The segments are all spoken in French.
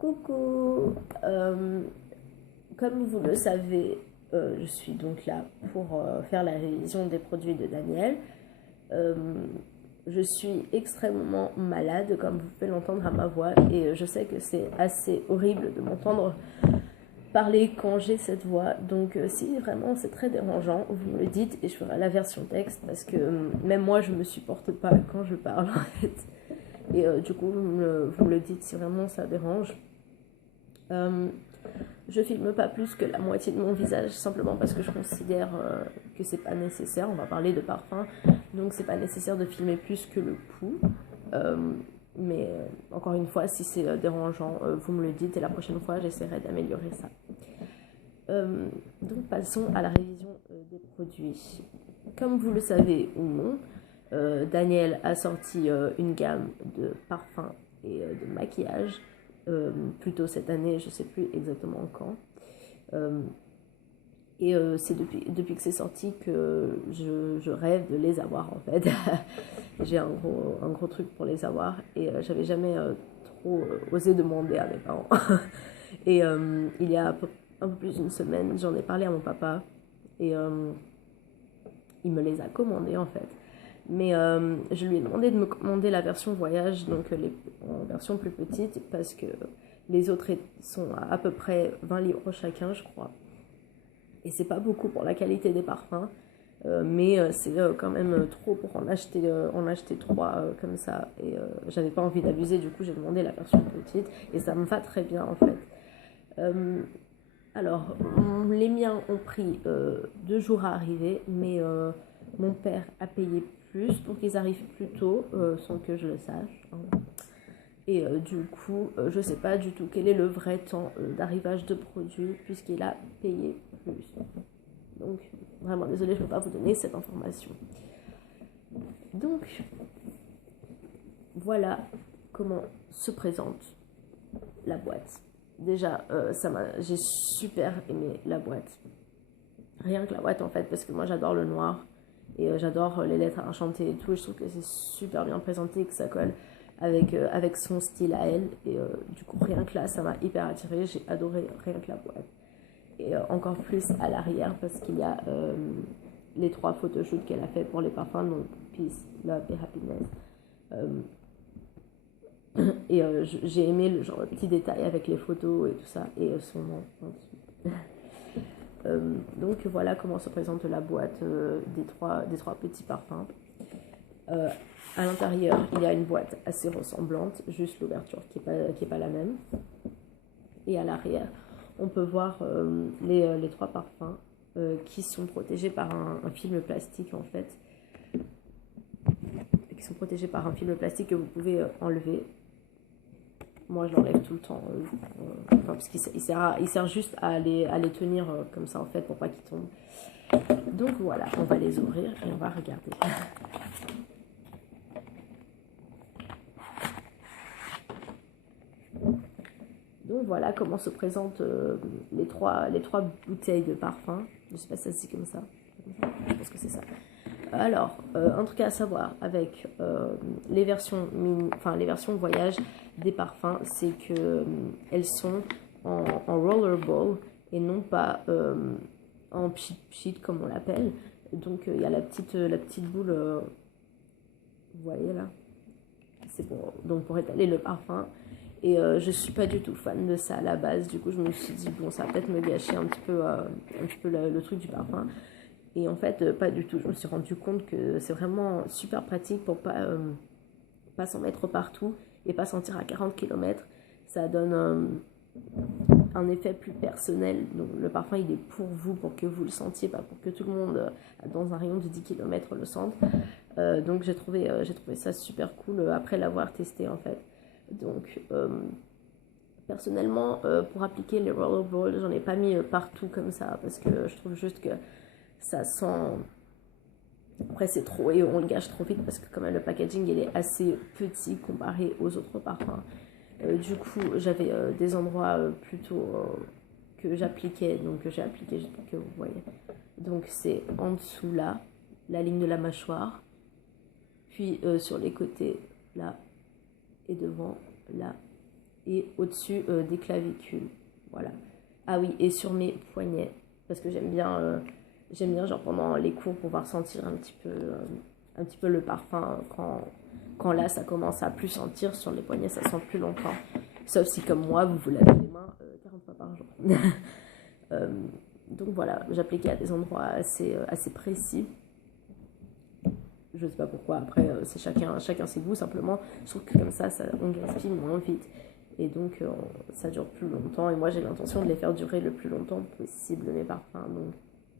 Coucou, comme vous le savez, je suis donc là pour faire la révision des produits de Daniel. Euh, je suis extrêmement malade, comme vous pouvez l'entendre à ma voix, et je sais que c'est assez horrible de m'entendre parler quand j'ai cette voix. Donc si vraiment c'est très dérangeant, vous me le dites et je ferai la version texte parce que même moi je me supporte pas quand je parle en fait. Et du coup vous me le dites si vraiment ça dérange. Euh, je filme pas plus que la moitié de mon visage simplement parce que je considère que c'est pas nécessaire. On va parler de parfum, donc c'est pas nécessaire de filmer plus que le pouls. Euh, mais encore une fois, si c'est dérangeant, vous me le dites et la prochaine fois j'essaierai d'améliorer ça. Donc passons à la révision des produits. Comme vous le savez ou non, Daniel a sorti une gamme de parfums et de maquillage plutôt cette année, je ne sais plus exactement quand. Et c'est depuis que c'est sorti que je rêve de les avoir en fait. J'ai un gros truc pour les avoir et j'avais jamais trop osé demander à mes parents. Et il y a un peu plus d'une semaine, j'en ai parlé à mon papa et il me les a commandés en fait. Mais je lui ai demandé de me commander la version voyage, donc en version plus petite, parce que les autres sont à peu près 20 livres chacun, je crois. Et c'est pas beaucoup pour la qualité des parfums, mais c'est quand même trop pour en acheter trois comme ça. Et j'avais pas envie d'abuser, du coup j'ai demandé la version petite, et ça me va très bien en fait. Alors, les miens ont pris 2 jours à arriver, mais mon père a payé plus pour qu'ils arrivent plus tôt, sans que je le sache. Et du coup, je ne sais pas du tout quel est le vrai temps d'arrivage de produits, puisqu'il a payé plus. Donc, vraiment désolée, je ne peux pas vous donner cette information. Donc, voilà comment se présente la boîte. Déjà, j'ai super aimé la boîte. Rien que la boîte en fait, parce que moi j'adore le noir et j'adore les lettres enchantées et tout. Et je trouve que c'est super bien présenté, que ça colle avec son style à elle. Et du coup, rien que là, ça m'a hyper attirée. J'ai adoré rien que la boîte. Et encore plus à l'arrière, parce qu'il y a les 3 photoshoots qu'elle a fait pour les parfums, donc Peace, Love et Happiness. Et j'ai aimé le genre petit détail avec les photos et tout ça, et son nom en dessous. Donc voilà comment se présente la boîte des trois petits parfums. À l'intérieur, il y a une boîte assez ressemblante, juste l'ouverture qui est pas la même. Et à l'arrière, on peut voir les 3 parfums qui sont protégés par un film plastique en fait. Qui sont protégés par un film plastique que vous pouvez enlever. Moi, je l'enlève tout le temps. Parce qu'il sert juste à les tenir comme ça, en fait, pour pas qu'ils tombent. Donc voilà, on va les ouvrir et on va regarder. Donc voilà comment se présentent les trois bouteilles de parfum. Je sais pas si ça se dit comme ça. Je pense que c'est ça. Alors, un truc à savoir avec les versions voyage des parfums, c'est que elles sont en rollerball et non pas en pchit comme on l'appelle. Donc il y a la petite boule, vous voyez là, c'est pour étaler le parfum. Et je suis pas du tout fan de ça à la base. Du coup, je me suis dit bon, ça va peut-être me gâcher un petit peu le truc du parfum. Et en fait, pas du tout. Je me suis rendu compte que c'est vraiment super pratique pour pas s'en mettre partout et pas sentir à 40 km. Ça donne un effet plus personnel. Donc le parfum, il est pour vous, pour que vous le sentiez, pas pour que tout le monde dans un rayon de 10 km le sente. Donc j'ai trouvé ça super cool après l'avoir testé en fait. Donc personnellement, pour appliquer les rollerballs, j'en ai pas mis partout comme ça parce que je trouve juste que ça sent. Après, c'est trop et on le gâche trop vite parce que, quand même, le packaging il est assez petit comparé aux autres parfums. Du coup, j'avais des endroits plutôt que j'appliquais, donc j'ai appliqué, j'espère que vous voyez. Donc, c'est en dessous là, la ligne de la mâchoire, puis sur les côtés là, et devant là, et au-dessus des clavicules. Voilà. Ah oui, et sur mes poignets, parce que j'aime bien genre pendant les cours pouvoir sentir un petit peu le parfum quand là ça commence à plus sentir. Sur les poignets ça sent plus longtemps, sauf si comme moi vous vous lavez les mains 40 fois par jour. Euh, donc voilà, j'appliquais à des endroits assez précis. Je sais pas pourquoi, après c'est chacun ses goûts, simplement je trouve que comme ça on gaspille moins vite et donc ça dure plus longtemps, et moi j'ai l'intention de les faire durer le plus longtemps possible mes parfums,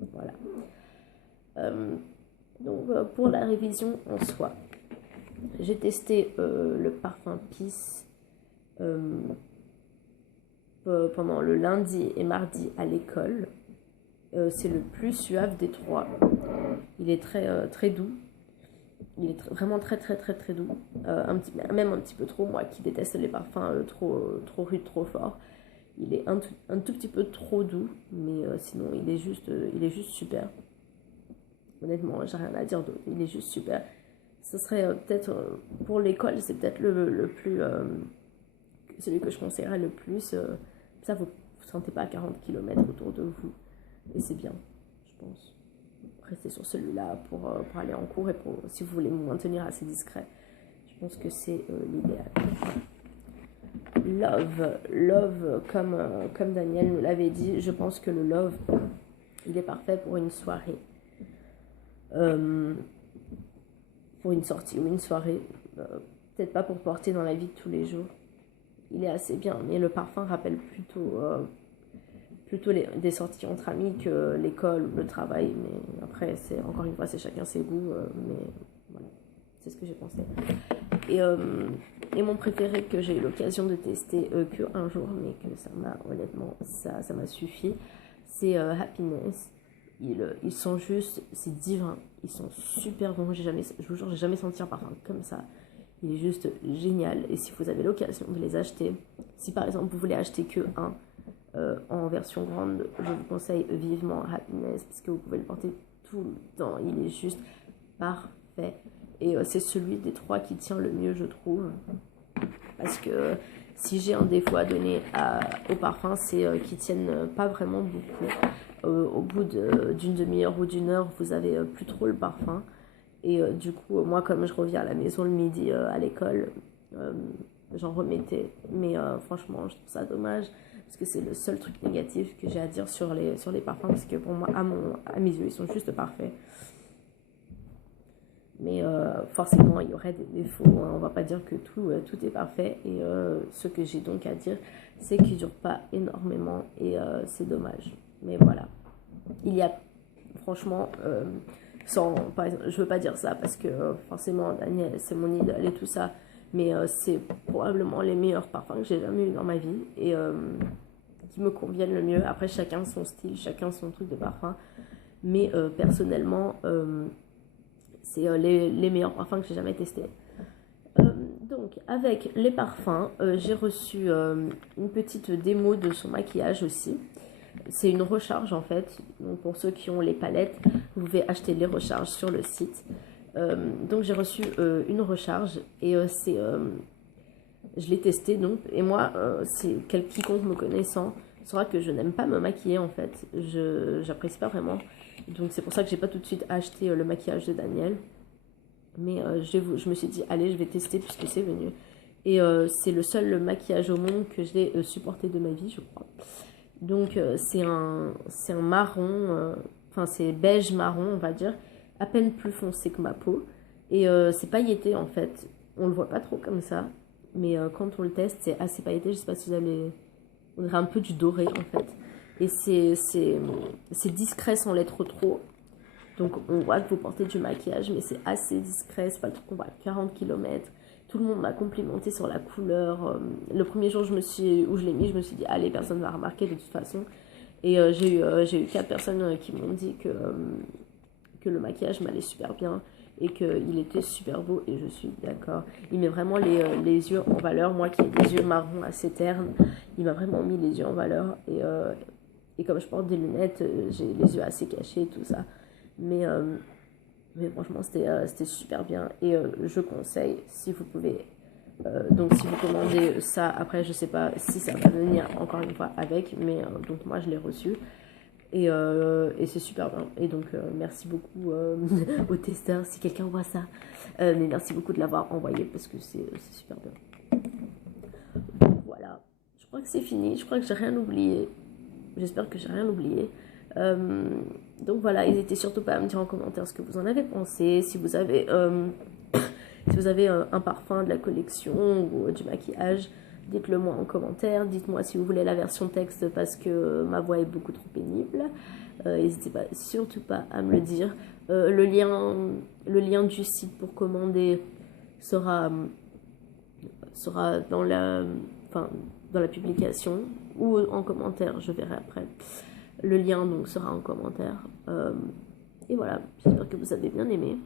donc voilà. Pour la révision en soi, j'ai testé le parfum Peace pendant le lundi et mardi à l'école. C'est le plus suave des trois. Il est très doux. Il est vraiment très doux. Même un petit peu trop, moi qui déteste les parfums trop rudes, trop forts. Il est un tout petit peu trop doux, mais sinon il est juste super. Honnêtement, j'ai rien à dire d'autre. Il est juste super. Ce serait peut-être pour l'école, c'est peut-être le plus celui que je conseillerais le plus. Ça, vous ne sentez pas à 40 km autour de vous. Et c'est bien, je pense. Restez sur celui-là pour aller en cours et si vous voulez vous maintenir assez discret. Je pense que c'est l'idéal. Love, comme Daniel nous l'avait dit, je pense que le Love, il est parfait pour une soirée. Pour une sortie ou une soirée. Peut-être pas pour porter dans la vie de tous les jours. Il est assez bien, mais le parfum rappelle plutôt des sorties entre amis que l'école ou le travail. Mais après, encore une fois, c'est chacun ses goûts. Mais voilà, c'est ce que j'ai pensé. Et mon préféré que j'ai eu l'occasion de tester qu'un jour, mais que honnêtement, ça m'a suffi, c'est Happiness. Ils sont juste, c'est divin. Ils sont super bons. Je vous jure, j'ai jamais senti un parfum comme ça. Il est juste génial. Et si vous avez l'occasion de les acheter, si par exemple vous voulez acheter que un en version grande, je vous conseille vivement Happiness, parce que vous pouvez le porter tout le temps. Il est juste parfait. Et c'est celui des trois qui tient le mieux, je trouve. Parce que si j'ai un défaut à donner au parfum, c'est qu'ils tiennent pas vraiment beaucoup. Au bout d'une demi-heure ou d'une heure, vous avez plus trop le parfum. Et du coup, moi, comme je reviens à la maison le midi à l'école, j'en remettais. Mais franchement, je trouve ça dommage, parce que c'est le seul truc négatif que j'ai à dire sur les parfums, parce que pour moi, à mes yeux, ils sont juste parfaits. Mais forcément, il y aurait des défauts. Hein. On va pas dire que tout est parfait. Et ce que j'ai donc à dire, c'est qu'il ne dure pas énormément. Et c'est dommage. Mais voilà. Il y a, franchement, je veux pas dire ça parce que forcément, Daniel, c'est mon idole et tout ça. Mais c'est probablement les meilleurs parfums que j'ai jamais eu dans ma vie. Et qui me conviennent le mieux. Après, chacun son style, chacun son truc de parfum. Mais personnellement... c'est les meilleurs parfums que j'ai jamais testés. Donc, avec les parfums, j'ai reçu une petite démo de son maquillage aussi. C'est une recharge en fait. Donc, pour ceux qui ont les palettes, vous pouvez acheter les recharges sur le site. Donc, j'ai reçu une recharge et je l'ai testé donc. Et moi, quiconque me connaissant saura que je n'aime pas me maquiller en fait. J'apprécie pas vraiment. Donc c'est pour ça que j'ai pas tout de suite acheté le maquillage de Daniel. Mais je me suis dit, allez, je vais tester puisque c'est venu. Et c'est le seul maquillage au monde que j'ai supporté de ma vie, je crois. Donc c'est un marron, enfin c'est beige marron, on va dire, à peine plus foncé que ma peau. Et c'est pailleté en fait. On le voit pas trop comme ça. Mais quand on le teste, c'est assez pailleté. Je sais pas si vous allez... On dirait un peu du doré en fait. Et c'est discret sans l'être trop. Donc on voit que vous portez du maquillage, mais c'est assez discret. C'est pas le truc qu'on voit à 40 km. Tout le monde m'a complimenté sur la couleur. Le premier jour où je l'ai mis, je me suis dit, allez, personne ne va remarquer de toute façon. Et j'ai eu 4 personnes qui m'ont dit que le maquillage m'allait super bien et qu'il était super beau, et je suis d'accord. Il met vraiment les yeux en valeur. Moi qui ai des yeux marrons assez ternes, il m'a vraiment mis les yeux en valeur. Et comme je porte des lunettes, j'ai les yeux assez cachés et tout ça. Mais franchement, c'était super bien. Et je conseille, si vous pouvez Donc si vous commandez ça, après je sais pas si ça va venir encore une fois avec, mais donc moi je l'ai reçu. Et c'est super bien. Et donc merci beaucoup aux testeurs si quelqu'un voit ça. Mais merci beaucoup de l'avoir envoyé parce que c'est super bien. Donc voilà, je crois que c'est fini. Je crois que j'ai rien oublié. J'espère que j'ai rien oublié. Donc voilà, n'hésitez surtout pas à me dire en commentaire ce que vous en avez pensé. Si vous avez, si vous avez un parfum de la collection ou du maquillage, dites-le moi en commentaire. Dites-moi si vous voulez la version texte parce que ma voix est beaucoup trop pénible. N'hésitez pas, surtout pas à me le dire. Le lien du site pour commander sera dans dans la publication ou en commentaire, je verrai après. Le lien donc sera en commentaire. Et voilà, j'espère que vous avez bien aimé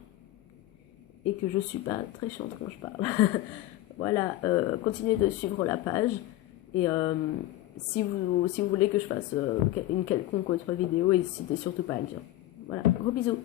et que je suis pas très chiante quand je parle. Voilà, continuez de suivre la page et si vous voulez que je fasse une quelconque autre vidéo, n'hésitez surtout pas à le dire. Voilà, gros bisous.